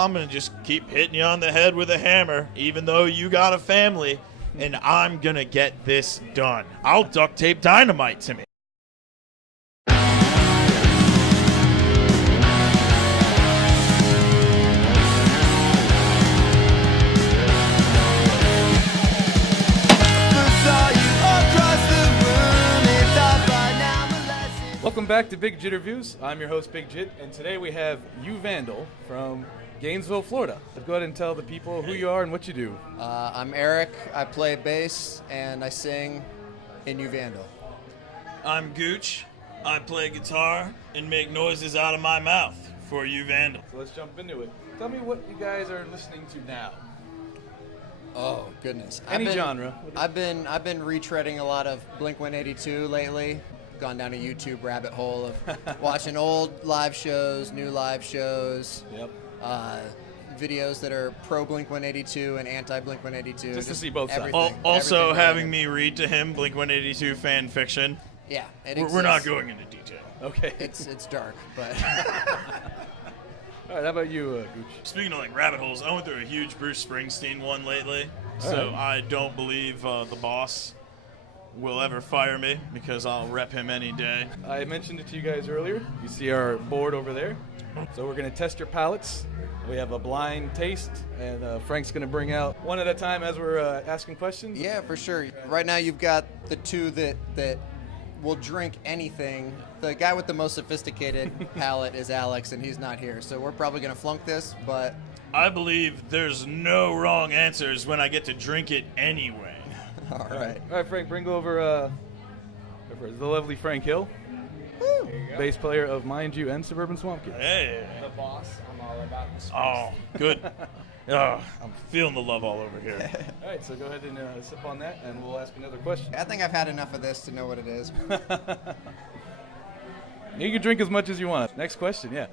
I'm going to just keep hitting you on the head with a hammer, even though you got a family, and I'm going to get this done. I'll duct tape dynamite to me. Welcome back to BigJiterviews. I'm your host, Big Jit, and today we have You Vandal from Gainesville, Florida. Go ahead and tell the people who you are and what you do. I'm Eric. I play bass and I sing in You Vandal. I'm Gooch. I play guitar and make noises out of my mouth for You Vandal. So let's jump into it. Tell me what you guys are listening to now. Oh goodness! Any genre. I've been retreading a lot of Blink-182 lately. Gone down a YouTube rabbit hole of watching old live shows, new live shows. Yep. Videos that are pro Blink-182 and anti Blink-182. Just to see both sides. Also having me read to him Blink-182 fan fiction. Yeah, we're not going into detail. Okay. It's dark, but. All right, how about you, Gooch? Speaking of like rabbit holes, I went through a huge Bruce Springsteen one lately, so I don't believe the boss will ever fire me because I'll rep him any day. I mentioned it to you guys earlier. You see our board over there. So we're going to test your palates. We have a blind taste, and Frank's going to bring out one at a time as we're asking questions. Yeah, for sure. Right now you've got the two that will drink anything. The guy with the most sophisticated palate is Alex, and he's not here. So we're probably going to flunk this, but... I believe there's no wrong answers when I get to drink it anyway. All right. All right, Frank, bring over the lovely Frank Hill, bass player of Mind You and Suburban Swamp Kids. Hey. The boss, I'm all about the space. Oh, good. I'm feeling the love all over here. All right, so go ahead and sip on that, and we'll ask another question. I think I've had enough of this to know what it is. You can drink as much as you want. Next question, yeah.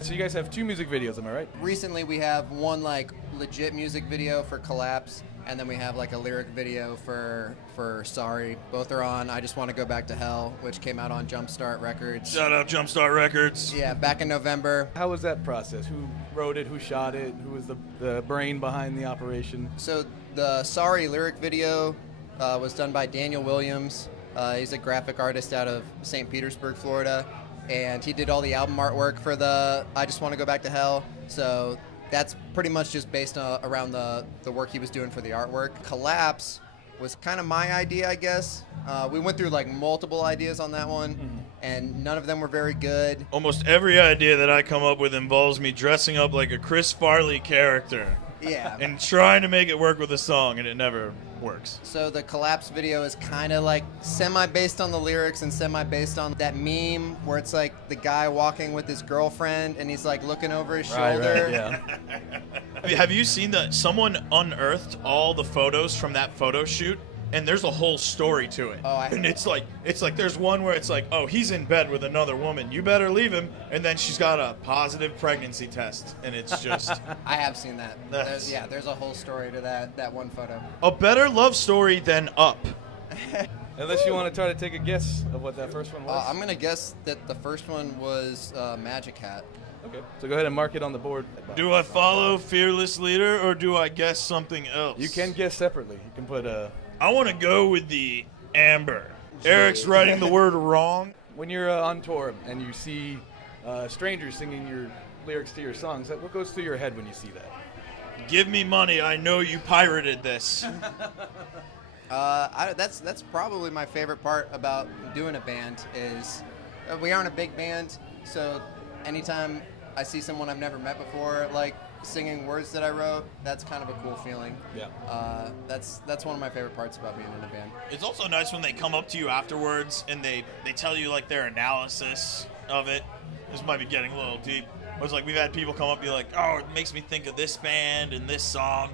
So you guys have 2 music videos, am I right? Recently we have one like legit music video for Collapse, and then we have like a lyric video for Sorry. Both are on I Just Want to Go Back to Hell, which came out on Jumpstart Records. Shout out Jumpstart Records. Yeah, back in November. How was that process? Who wrote it? Who shot it? Who was the brain behind the operation? So the Sorry lyric video was done by Daniel Williams. He's a graphic artist out of St. Petersburg, Florida, and he did all the album artwork for the I Just Want to Go Back to Hell. So that's pretty much just based around the work he was doing for the artwork. Collapse was kind of my idea, I guess. We went through like multiple ideas on that one, and none of them were very good. Almost every idea that I come up with involves me dressing up like a Chris Farley character. Yeah. And trying to make it work with a song, and it never works. So the Collapse video is kind of like semi-based on the lyrics and semi-based on that meme where it's like the guy walking with his girlfriend and he's like looking over his shoulder. Right, yeah. Have you seen that someone unearthed all the photos from that photo shoot? And there's a whole story to it. And it's like there's one where it's like, oh, he's in bed with another woman. You better leave him. And then she's got a positive pregnancy test. And it's just... I have seen that. There's a whole story to that one photo. A better love story than Up. Unless you want to try to take a guess of what that first one was. I'm going to guess that the first one was Magic Hat. Okay, so go ahead and mark it on the board. Do I follow Fearless Leader or do I guess something else? You can guess separately. You can put I want to go with the Amber. Eric's writing the word wrong. When you're on tour and you see strangers singing your lyrics to your songs, what goes through your head when you see that? Give me money. I know you pirated this. That's probably my favorite part about doing a band is we aren't a big band, so anytime I see someone I've never met before, like singing words that I wrote, that's kind of a cool feeling. Yeah. That's one of my favorite parts about being in a band. It's also nice when they come up to you afterwards and they tell you like their analysis of it. This might be getting a little deep. It's like we've had people come up and be like, oh, it makes me think of this band and this song.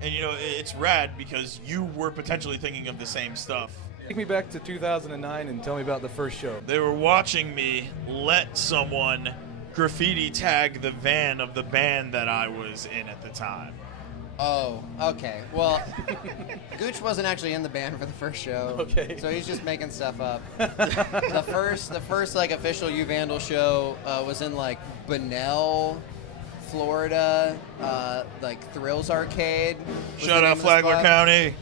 And, you know, it's rad because you were potentially thinking of the same stuff. Take me back to 2009 and tell me about the first show. They were watching me let someone graffiti tag the van of the band that I was in at the time. Oh, okay. Well, Gooch wasn't actually in the band for the first show. Okay. So he's just making stuff up. The first like official You Vandal show was in like Bunnell, Florida, like Thrills Arcade. was Shout the out name of this Flagler club. County.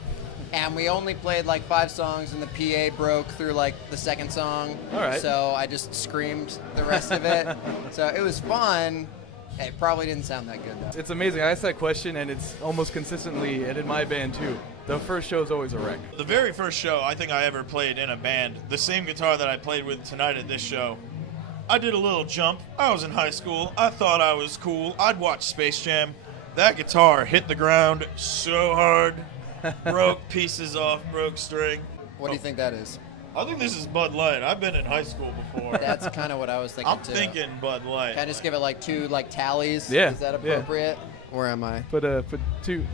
And we only played like 5 songs, and the PA broke through like the second song. All right. So I just screamed the rest of it. So it was fun. It probably didn't sound that good though. It's amazing. I asked that question, and it's almost consistently, and in my band too. The first show is always a wreck. The very first show I think I ever played in a band, the same guitar that I played with tonight at this show, I did a little jump. I was in high school. I thought I was cool. I'd watch Space Jam. That guitar hit the ground so hard, broke pieces off, broke string. What do you think that is? I think this is Bud Light. I've been in high school before. That's kind of what I was thinking I'm too. thinking Bud Light. Can I just give it like 2 like tallies? Yeah, Is that yeah. appropriate? Where am I? Put 2.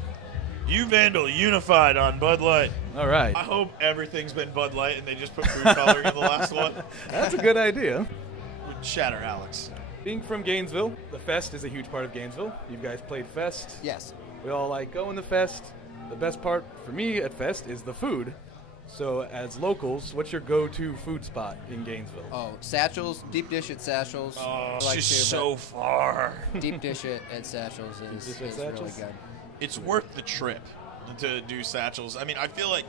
You Vandal unified on Bud Light. All right. I hope everything's been Bud Light and they just put food coloring in the last one. That's a good idea. Would shatter Alex. Being from Gainesville, the Fest is a huge part of Gainesville. You guys played Fest. Yes. We all like going to Fest. The best part for me at Fest is the food. So as locals, what's your go-to food spot in Gainesville? Oh, Satchels, deep dish at Satchels. Oh, I it's like just to, so far. but deep dish at Satchels is Deep dish at really Satchels? good. It's worth the trip to do Satchels. I mean, I feel like,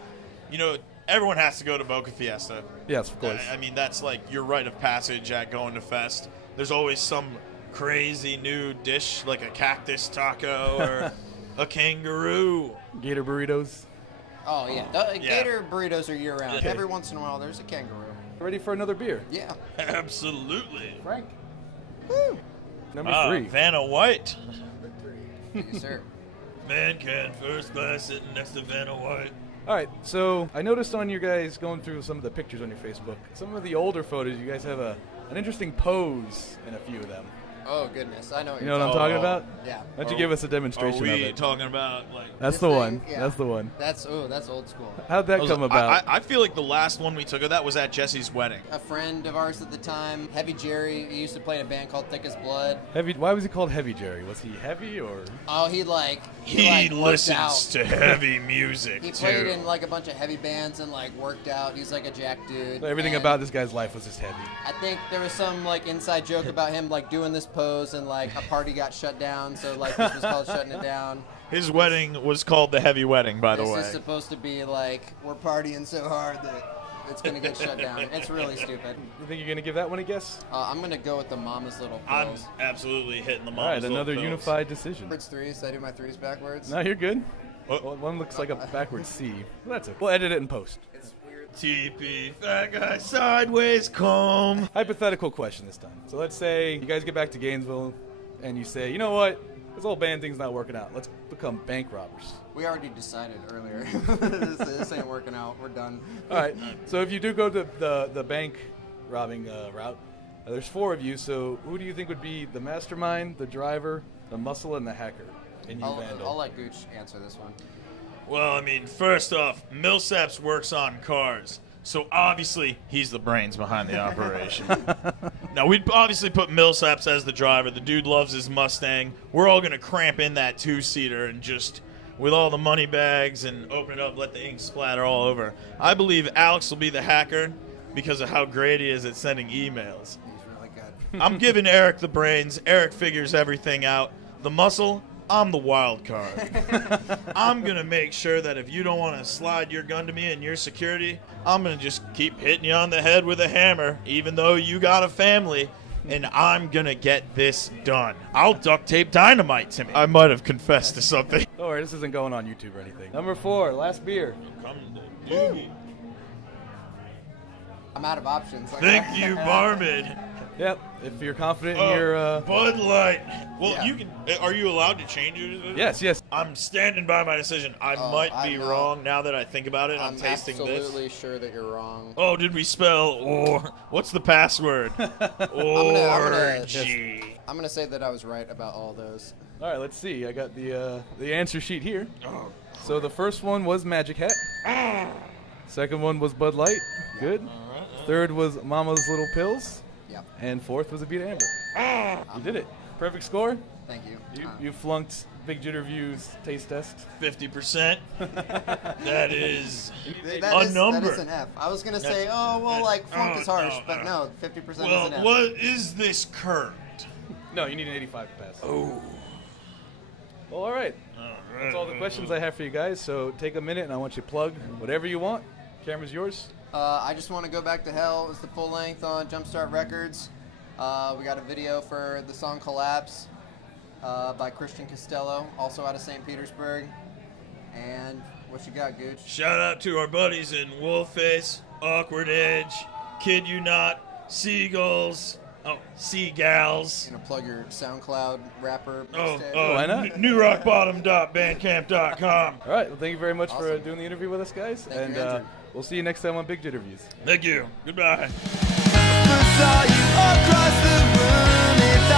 you know, everyone has to go to Boca Fiesta. Yes, of course. I mean, that's like your rite of passage at going to Fest. There's always some crazy new dish, like a cactus taco or a kangaroo. Gator burritos. Oh yeah, Yeah. Gator burritos are year round. Yeah. Every once in a while, there's a kangaroo. Ready for another beer? Yeah. Absolutely. Frank. Woo. Number Ah, 3. Vanna White. Thank you, sir. Man can first class sitting next to Vanna White. All right, so I noticed on you guys going through some of the pictures on your Facebook, some of the older photos, you guys have an interesting pose in a few of them. Oh goodness, I know what You you're know what I'm talking Oh. about? Yeah. Why don't you give us a demonstration Are of we it? talking about like? That's This the thing? one. Yeah. That's the one. That's old school. How'd that come about? I feel like the last one we took of that was at Jesse's wedding. A friend of ours at the time, Heavy Jerry, he used to play in a band called Thick as Blood. Heavy. Why was he called Heavy Jerry? Was he heavy or? Oh, he He worked listens out. to heavy music He too. played in like a bunch of heavy bands and like worked out. He's like a jack dude. Everything And about this guy's life was just heavy. I think there was some like inside joke about him like doing this pose and like a party got shut down, so like this was called shutting it down. His wedding was called the Heavy Wedding, by the This way. is supposed to be like we're partying so hard that it's gonna get shut down. It's really stupid. You think you're gonna give that one a guess? I'm gonna go with the Mama's Little I'm Pills. absolutely hitting the All mama's right, little another pills. unified decision. Backwards threes. I do my threes backwards. No, you're good. Oh. Well, one looks like a backwards C. Well, that's it. We'll edit it in post. It's weird. TP, fat guy, sideways comb. Hypothetical question this time. So let's say you guys get back to Gainesville, and you say, you know what? This whole band thing's not working out. Let's become bank robbers. We already decided earlier. this ain't working out. We're done. All right. So if you do go to the bank robbing route, there's 4 of you. So who do you think would be the mastermind, the driver, the muscle, and the hacker in you Vandal? I'll let Gooch answer this one. Well, I mean, first off, Millsaps works on cars. So obviously, he's the brains behind the operation. Now, we'd obviously put Millsaps as the driver. The dude loves his Mustang. We're all going to cramp in that 2-seater and just, with all the money bags and open it up, let the ink splatter all over. I believe Alex will be the hacker because of how great he is at sending emails. He's really good. I'm giving Eric the brains. Eric figures everything out. The muscle, I'm the wild card. I'm going to make sure that if you don't want to slide your gun to me and your security, I'm going to just keep hitting you on the head with a hammer, even though you got a family, and I'm going to get this done. I'll duct tape dynamite to me. I might have confessed to something. Don't worry, this isn't going on YouTube or anything. Number 4, last beer. I'm out of options. Thank you, barman. Yep. If you're confident in your. Bud Light. Well, Yeah. you can. Are you allowed to change your? Yes. I'm standing by my decision. I might I be know. wrong now that I think about it. I'm tasting absolutely this. sure that you're wrong. Oh, did we spell or? What's the password? Orgy. I'm gonna say that I was right about all those. All right, let's see. I got the answer sheet here. Oh, So the first one was Magic Hat. Second one was Bud Light. Good. Third was Mama's Little Pills. Yep. And fourth was a beat Amber. You did it. Perfect score. Thank you. You flunked BigJiterviews taste test. 50%. That is That a is- number. That is an F. I was gonna say, That's- oh well, like flunk oh, is harsh, no, but no. no, 50% is Well, an F. what is this current? No, you need an 85 to pass. Oh. Well, all right. That's all the questions I have for you guys. So take a minute, and I want you to plug whatever you want. Camera's yours. I Just Want to Go Back to Hell is the full length on Jumpstart Records. We got a video for the song Collapse by Christian Costello, also out of St. Petersburg. And what you got, Gooch? Shout out to our buddies in Wolfface, Awkward Edge, Kid You Not, Seagulls, Seagals. You gonna plug your SoundCloud rapper? Why not? newrockbottom.bandcamp.com. All right. Well, thank you very much for Awesome. doing the interview with us, guys. Thank and you, Andrew. we'll see you next time on BigJiterviews. Thank you. Goodbye. Saw you across the room. It's